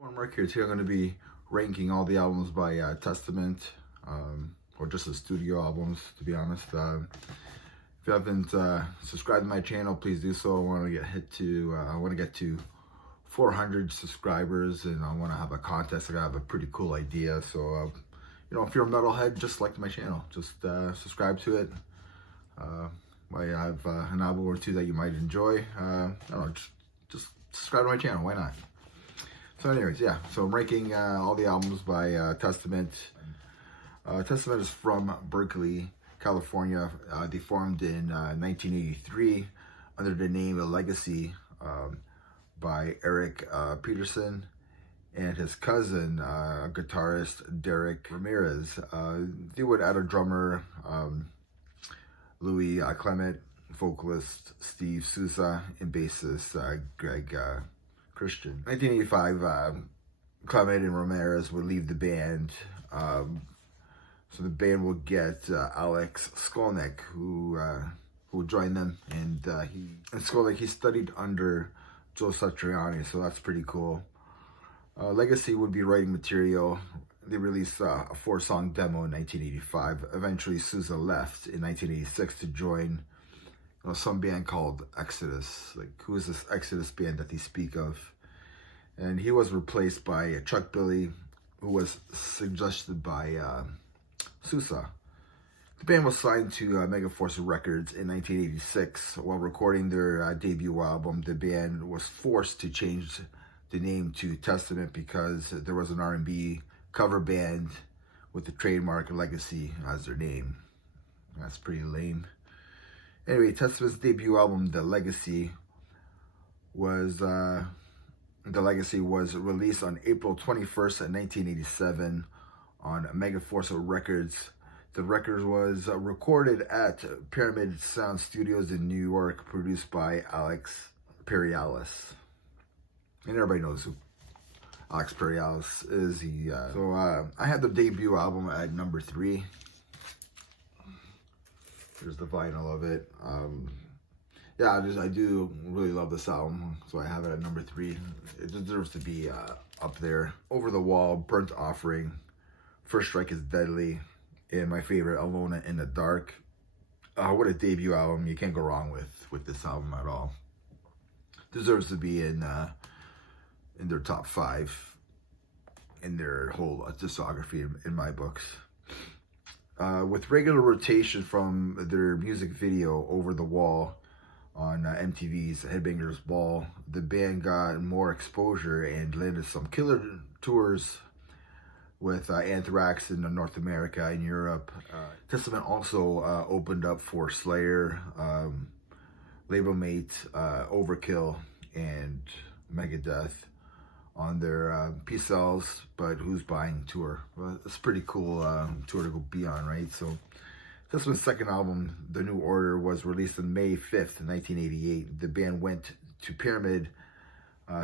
Mark here. Today I'm going to be ranking all the albums by Testament, or just the studio albums, to be honest. If you haven't subscribed to my channel, please do so. I want to get to 400 subscribers, and I want to have a contest. I have a pretty cool idea. So, if you're a metalhead, just like my channel, just subscribe to it. I have an album or two that you might enjoy. I don't know, just subscribe to my channel. Why not? So anyways, yeah, so I'm ranking all the albums by Testament. Testament is from Berkeley, California. They formed in 1983 under the name of Legacy by Eric Peterson and his cousin, guitarist Derek Ramirez. They would add a drummer, Louis Clement, vocalist Steve Souza, and bassist Greg Christian. 1985, Clement and Ramirez would leave the band. So the band will get Alex Skolnick, who would join them, and Skolnick, he studied under Joe Satriani, so that's pretty cool. Legacy would be writing material. They released a 4-song demo in 1985. Eventually, Souza left in 1986 to join some band called Exodus. Like, who is this Exodus band that they speak of? And he was replaced by Chuck Billy, who was suggested by Souza. The band was signed to Megaforce Records in 1986. While recording their debut album, the band was forced to change the name to Testament because there was an R&B cover band with the trademark Legacy as their name. That's pretty lame. Anyway, Testament's debut album, The Legacy, was released on April 21st, 1987 on Megaforce Records. The record was recorded at Pyramid Sound Studios in New York, produced by Alex Perialis. And everybody knows who Alex Perialis is. I had the debut album at number 3. Here's the vinyl of it. I do really love this album, so I have it at number 3. It deserves to be up there. Over the Wall, Burnt Offering, First Strike is Deadly, and my favorite, Alone in the Dark. What a debut album. You can't go wrong with this album at all. Deserves to be in their top 5 in their whole discography in my books. With regular rotation from their music video, Over the Wall, on MTV's Headbangers Ball, the band got more exposure and landed some killer tours with Anthrax in North America and Europe. Testament also opened up for Slayer, label mate Overkill, and Megadeth on their Peace Sells, But Who's Buying tour. Well, it's a pretty cool tour to go be on, right? So Testament's second album, The New Order, was released on May 5th, 1988. The band went to Pyramid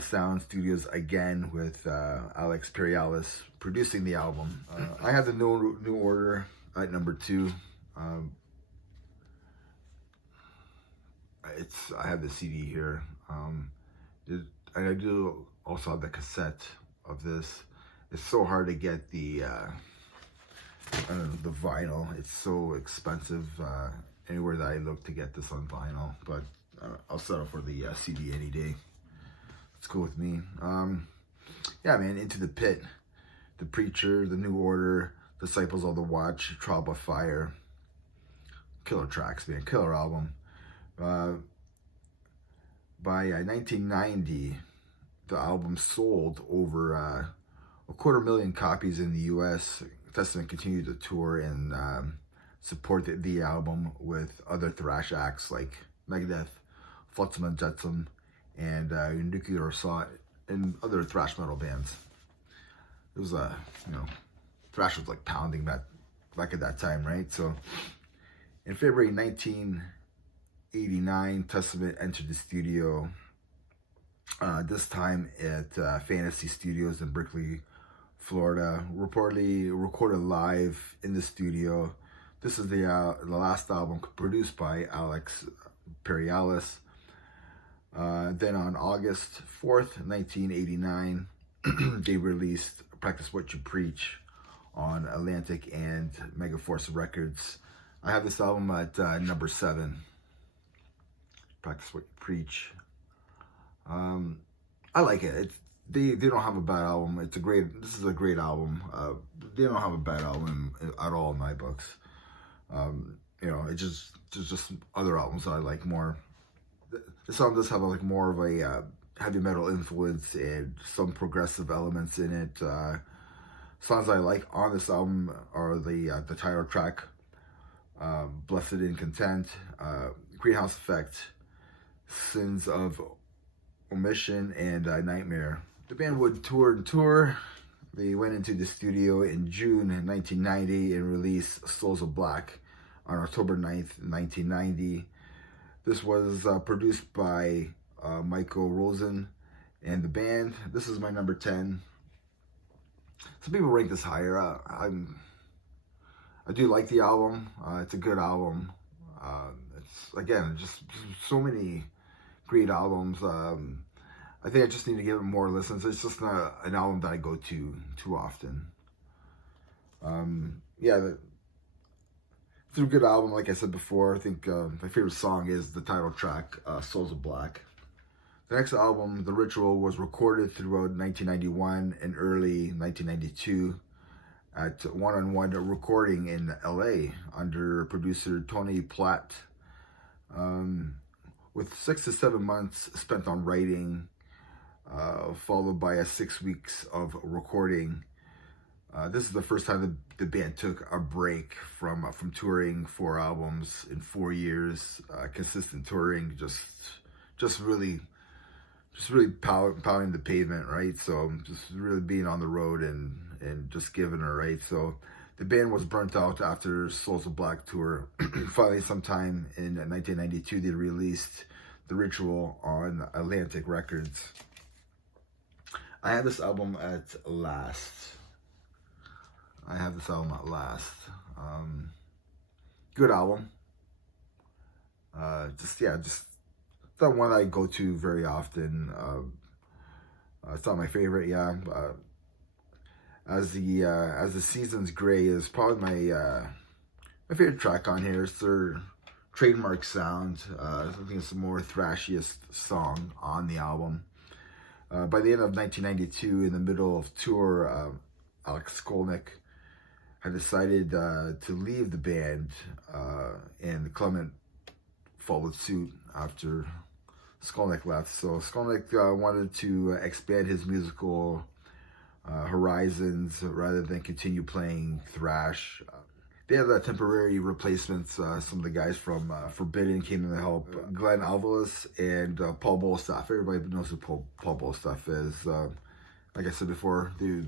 Sound Studios again with Alex Perialis producing the album. I have the New Order at number 2. I have the CD here. And I do also have the cassette of this. It's so hard to get the vinyl. It's so expensive anywhere that I look to get this on vinyl, but I'll settle for the CD any day. It's cool with me. Yeah, man, Into the Pit, The Preacher, The New Order, Disciples of the Watch, Trial by Fire. Killer tracks, man, killer album. By 1990, the album sold over 250,000 copies in the US. Testament continued to tour and support the album with other thrash acts like Megadeth, Flotsam and Jetsam, and Nuclear Assault, and other thrash metal bands. It was thrash was like pounding back at that time, right? So in February 1989, Testament entered the studio. This time at Fantasy Studios in Berkeley, Florida. Reportedly recorded live in the studio. This is the last album produced by Alex Perialis. Then on August 4th, 1989, they released Practice What You Preach on Atlantic and Megaforce Records. I have this album at number 7. Practice What You Preach. I like it. They don't have a bad album. This is a great album. They don't have a bad album at all in my books. There's just other albums that I like more. This song does have more of a heavy metal influence and some progressive elements in it. Songs I like on this album are the title track, Blessed in Content, Greenhouse Effect, Sins of Omission, and Nightmare. The band would tour and tour. They went into the studio in June 1990 and released Souls of Black on October 9th, 1990. This was produced by Michael Rosen and the band. This is my number 10. Some people rank this higher. I do like the album. It's a good album. It's just so many great albums. I think I just need to give it more listens. It's just not an album that I go to too often. It's a good album, like I said before. I think my favorite song is the title track, Souls of Black. The next album, The Ritual, was recorded throughout 1991 and early 1992 at One-on-One Recording in LA under producer Tony Platt. With 6 to 7 months spent on writing, followed by 6 weeks of recording. This is the first time the band took a break from touring 4 albums in 4 years, consistent touring, just really pounding the pavement, right? So just really being on the road and just giving her, right? So the band was burnt out after Souls of Black tour. Finally, sometime in 1992, they released The Ritual on Atlantic Records. I have this album at last. Good album. Just not one that I go to very often. It's not my favorite. As the Seasons Gray is probably my favorite track on here. It's their trademark sound. I think it's the more thrashiest song on the album. By the end of 1992, in the middle of tour, Alex Skolnick had decided to leave the band, and Clement followed suit after Skolnick left. So Skolnick wanted to expand his musical horizons rather than continue playing thrash. They had temporary replacements. Some of the guys from Forbidden came in to help. Glenn Alvarez and Paul Bostaph. Everybody knows who Paul Bostaph is. Like I said before, they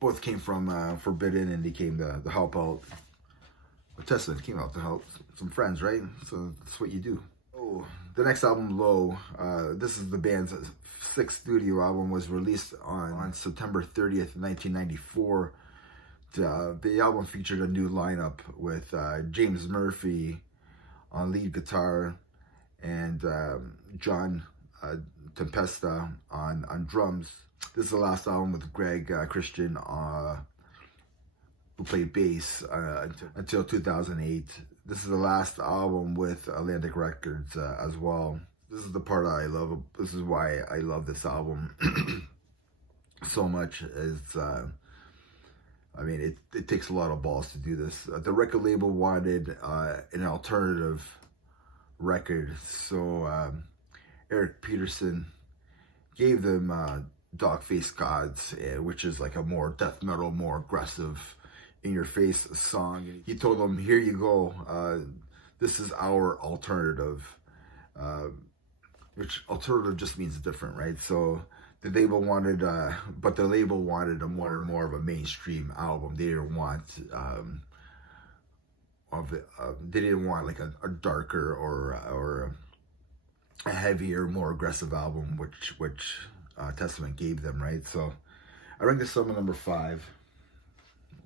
both came from Forbidden, and they came to help out. Testament came out to help some friends, right? So that's what you do. Oh, the next album, Low. This is the band's 6th studio album. Was released on September 30th, 1994. The album featured a new lineup with James Murphy on lead guitar and John Tempesta on drums. This is the last album with Greg Christian, who played bass until 2008. This is the last album with Atlantic Records as well. This is the part I love. This is why I love this album so much. It takes a lot of balls to do this. The record label wanted an alternative record, so Eric Peterson gave them Dogface Gods, which is like a more death metal, more aggressive, in-your-face song. He told them, "Here you go. This is our alternative," which alternative just means different, right? So the label wanted, but the label wanted a more of a mainstream album. They didn't want they didn't want like a darker or a heavier, more aggressive album, which Testament gave them, right? So I rank this album number 5,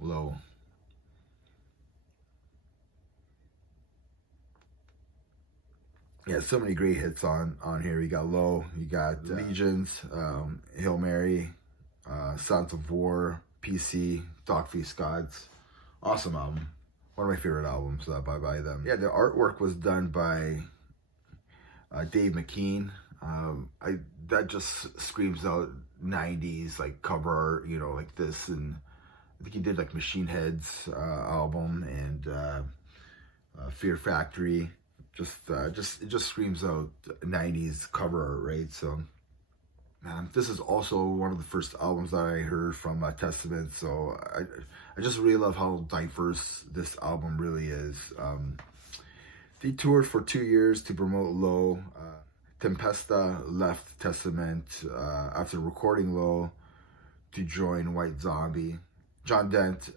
Low. Yeah, so many great hits on here. You got Low, you got Legions, Hail Mary, Sounds of War, PC, Dogface Gods. Awesome album. One of my favorite albums by them. Yeah, the artwork was done by Dave McKean. That just screams out 90s like cover art, you know, like this. And I think he did like Machine Head's album and Fear Factory. It just screams out 90s cover art, right? So this is also one of the first albums that I heard from Testament. So I just really love how diverse this album really is. They toured for 2 years to promote Low. Tempesta left Testament after recording Low to join White Zombie. John Dent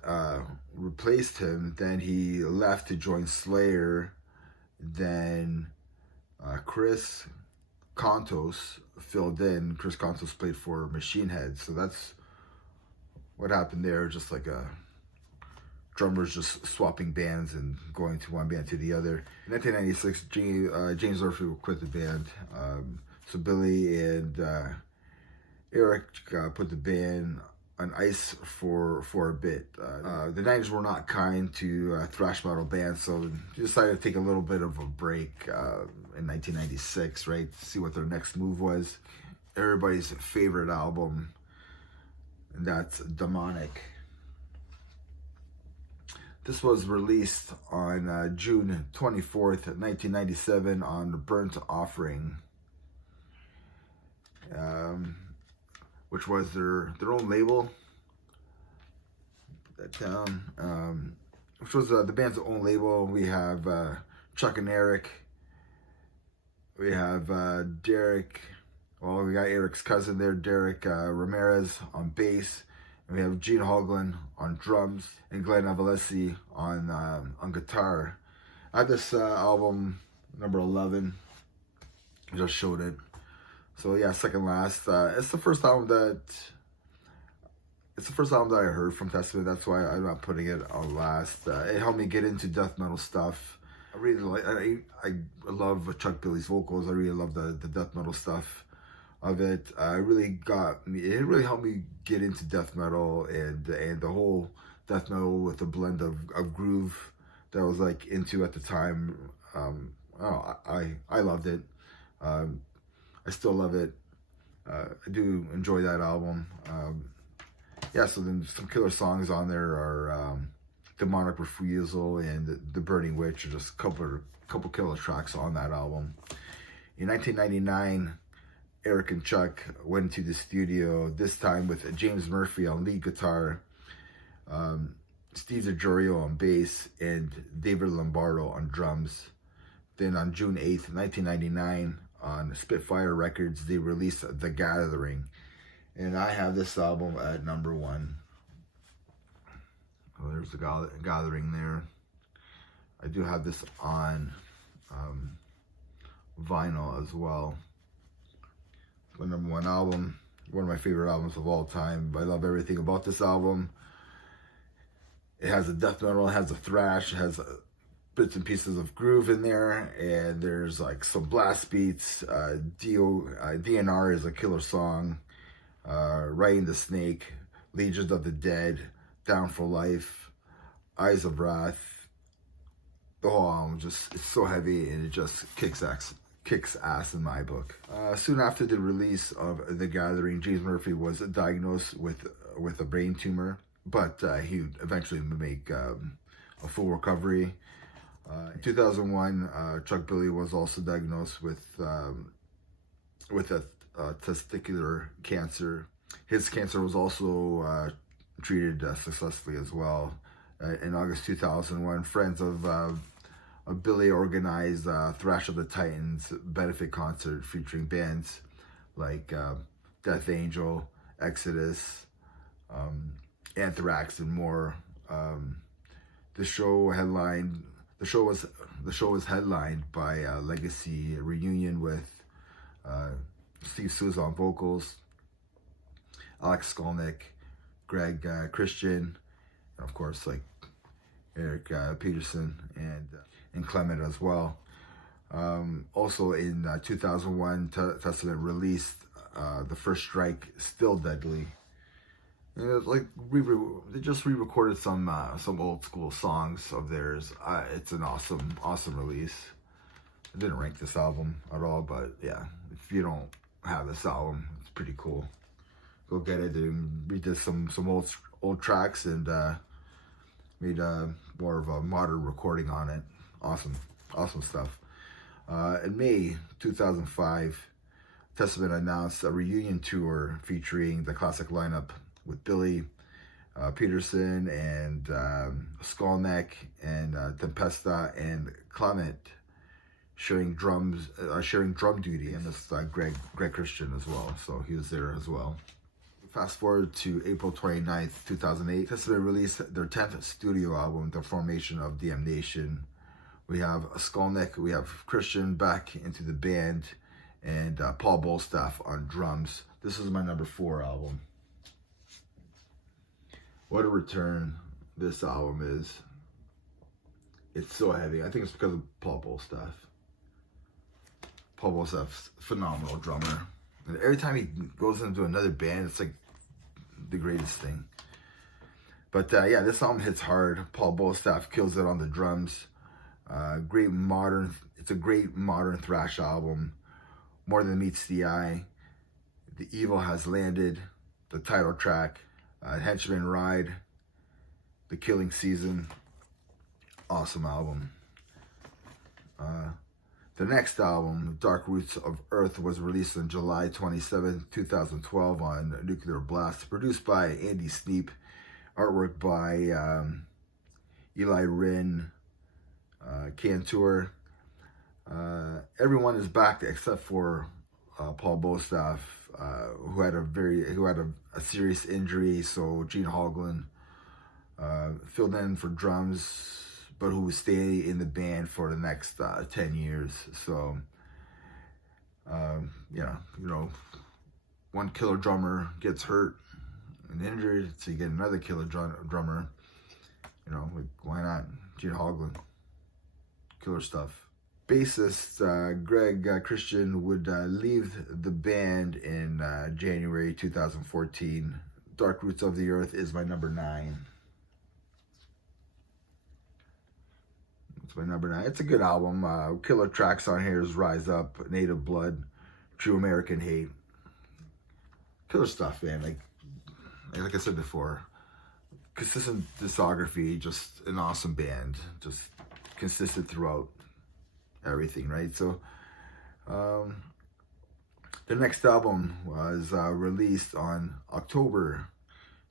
replaced him. Then he left to join Slayer. Then Chris Kontos filled in. Chris Kontos played for Machine Head. So that's what happened there. Just like drummers just swapping bands and going to one band to the other. In 1996, James Murphy would quit the band. So Billy and Eric put the band on ice for a bit. The 90s were not kind to thrash metal bands, so they decided to take a little bit of a break in 1996, right? To see what their next move was. Everybody's favorite album, and that's Demonic. This was released on June 24th, 1997 on Burnt Offering, which was their own label. Put that down. Which was the band's own label. We have Chuck and Eric. We have Derek. Well, we got Eric's cousin there, Derek Ramirez on bass. And we have Gene Hoglan on drums and Glenn Avalesi on guitar. I have this album, number 11. I just showed it. So yeah, second last. It's the first album that I heard from Testament. That's why I'm not putting it on last. It helped me get into death metal stuff. I really like. I love Chuck Billy's vocals. I really love the death metal stuff of it. It really helped me get into death metal and the whole death metal with a blend of groove that I was like into at the time. I loved it. I still love it. I do enjoy that album. Yeah, so then some killer songs on there are Demonic Refusal and The Burning Witch, are just a couple killer tracks on that album. In 1999, Eric and Chuck went to the studio, this time with James Murphy on lead guitar, Steve DiGiorgio on bass, and David Lombardo on drums. Then on June 8th, 1999, on Spitfire Records, they released The Gathering. And I have this album at number 1. Oh, there's The Gathering there. I do have this on vinyl as well. My number 1 album, one of my favorite albums of all time. I love everything about this album. It has a death metal, it has a thrash, it has bits and pieces of groove in there, and there's like some blast beats. DNR is a killer song. Riding the Snake, Legions of the Dead, Down for Life, Eyes of Wrath. The whole album it's so heavy, and it just kicks ass in my book. Soon after the release of The Gathering, James Murphy was diagnosed with a brain tumor, but he would eventually make a full recovery. In 2001, Chuck Billy was also diagnosed with a testicular cancer. His cancer was also treated successfully as well. In August 2001, friends of Billy organized Thrash of the Titans benefit concert featuring bands like Death Angel, Exodus, Anthrax, and more. The show was headlined by Legacy Reunion with Steve Souza on vocals, Alex Skolnick, Greg Christian, and of course like Eric Peterson and Clement as well. Also in 2001, Testament released The First Strike, Still Deadly. And it's like they just re-recorded some old school songs of theirs. It's an awesome release. I didn't rank this album at all, but yeah, if you don't have this album, it's pretty cool. Go get it. They redid some old tracks and made more of a modern recording on it. Awesome stuff. In May 2005, Testament announced a reunion tour featuring the classic lineup with Billy Peterson and Skolnick and Tempesta and Clement sharing drum duty, and this Greg Christian as well. So he was there as well. Fast forward to April 29th, 2008. Testament released their 10th studio album, The Formation of Damnation. We have Skolnick, we have Christian back into the band, and Paul Bostaph on drums. This is my number 4 album. What a return this album is. It's so heavy. I think it's because of Paul Bostaph. Paul Bostaph's phenomenal drummer. And every time he goes into another band, it's like the greatest thing. But yeah, this album hits hard. Paul Bostaph kills it on the drums. It's a great modern thrash album. More Than Meets the Eye. The Evil Has Landed. The title track. Henchman Ride. The Killing Season. Awesome album. The next album, Dark Roots of Earth, was released on July 27, 2012 on Nuclear Blast. Produced by Andy Sneap. Artwork by Eli Rinn, Cantor. Everyone is back except for Paul Bostaph, who had a serious injury. So Gene Hoglan filled in for drums, but who would stay in the band for the next 10 years. So, one killer drummer gets hurt and injured, so you get another killer drummer. Like, why not? Gene Hoglan. Killer stuff. Bassist Greg Christian would leave the band in January 2014. Dark Roots of the Earth is my number 9. It's my number 9. It's a good album. Killer tracks on here is Rise Up, Native Blood, True American Hate. Killer stuff, man. Like I said before, consistent discography, just an awesome band, just consistent throughout everything, right? So, the next album was released on October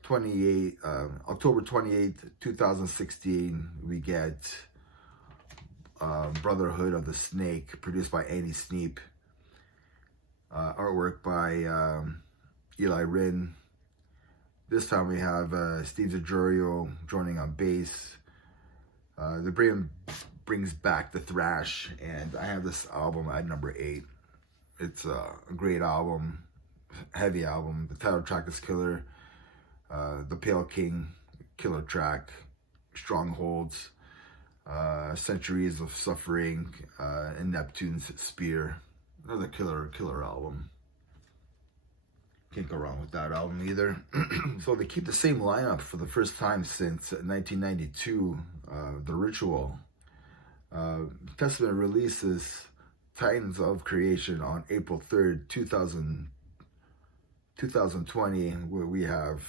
28th, 2016. We get Brotherhood of the Snake, produced by Andy Sneap. Artwork by Eli Rinn. This time we have Steve DiGiorgio joining on bass. The band brings back the thrash, and I have this album at number 8. It's a great album, heavy album. The title track is killer. The Pale King, killer track. Strongholds, Centuries of Suffering, and Neptune's Spear. Another killer album. Can't go wrong with that album either. So they keep the same lineup for the first time since 1992. The Ritual. Testament releases Titans of Creation on April 3rd, 2020, where we have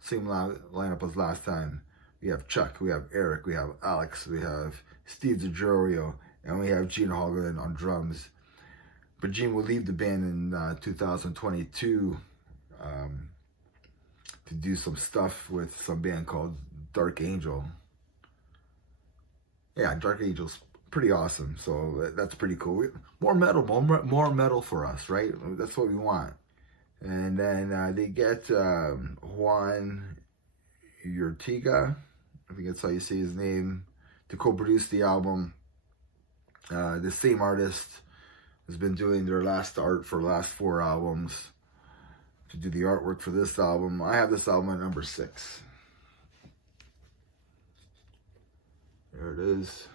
same lineup as last time. We have Chuck, we have Eric, we have Alex, we have Steve DiGiorgio, and we have Gene Hoglan on drums. But Gene will leave the band in 2022 to do some stuff with some band called Dark Angel. Yeah, Dark Angel's pretty awesome, so that's pretty cool. More metal for us, right? That's what we want. And then they get Juan Urtiga, I think that's how you say his name, to co-produce the album. The same artist has been doing their last art for the last 4 albums to do the artwork for this album. I have this album at number 6. There it is.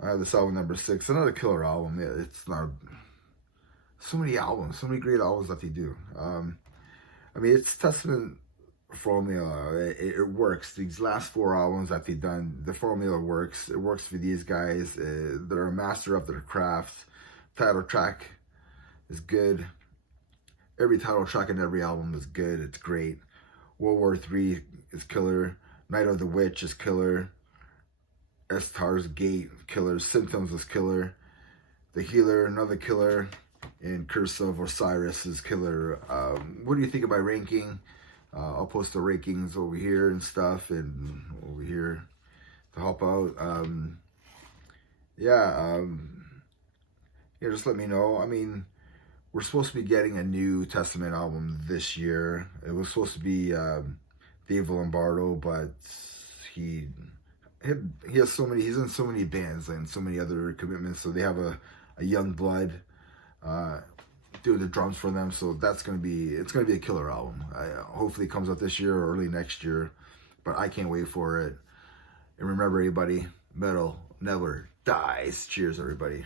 I have this album number 6. Another killer album. It's not so many albums, so many great albums that they do. I mean, it's Testament formula. It works. These last 4 albums that they've done, the formula works. It works for these guys. They're a master of their craft. Title track is good. Every title track and every album is good. It's great. World War III is killer. Night of the Witch is killer. Estar's Gate, killer. Symptoms is killer. The Healer, another killer. And Curse of Osiris is killer. What do you think of my ranking? I'll post the rankings over here and stuff, and over here to help out. Yeah, just let me know. I mean, we're supposed to be getting a new Testament album this year. It was supposed to be Dave Lombardo, but he has so many. He's in so many bands and so many other commitments. So they have a young blood doing the drums for them. So it's gonna be a killer album. Hopefully it comes out this year or early next year, but I can't wait for it. And remember, everybody, metal never dies. Cheers, everybody.